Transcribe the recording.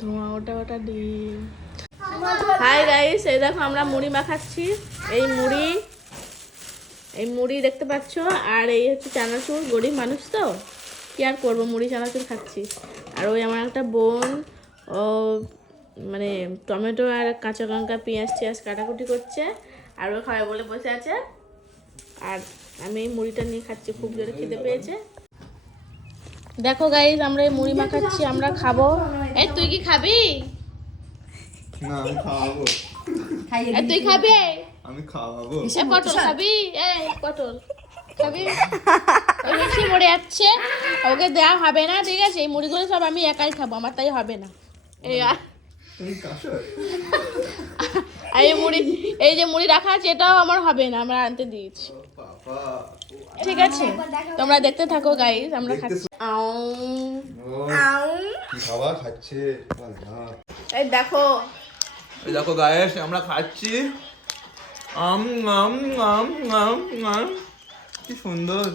ধোঁয়া ওটা ওটা ডিম। হাই গাইস, এই দেখো আমরা মুড়ি মাখাচ্ছি। এই মুড়ি দেখতে পাচ্ছ, আর এই হচ্ছে চানাচুর। গরিব মানুষ তো কি আর করবো, মুড়ি চানাচুর খাচ্ছি। আর ওই আমার একটা বোন, ও মানে টমেটো আর কাঁচা লঙ্কা পেঁয়াজ টিয়াজ কাটাকুটি করছে, আর ও খাবে বলে বসে আছে। আর আমি এই মুড়িটা নিয়ে খাচ্ছি, খুব জোরে খিদে পেয়েছে। দেখো গাইস, আমরা এই মুড়ি মাখাচ্ছি, আমরা খাবো। এই তুই কি খাবি? না আমি খাওয়াবো। তুই খাবি? আমি খাওয়াবো। পটল খাবি? পটল খাবি? ওই মিষ্টি মরে যাচ্ছে, ওকে দেওয়া হবে না, ঠিক আছে? এই মুড়িগুলো সব আমি একাই খাবো, আমার তাই হবে না। এই যে মুড়ি রাখা আছে, এটাও আমার হবে না, আমরা আনতে দিয়েছি। ঠিক আছে, তোমরা দেখতে থাকো গাইস, আমরা খাচ্ছি। খাবার খাচ্ছে। এই দেখো, এই দেখো গাইস, আমরা খাচ্ছি। কি সুন্দর।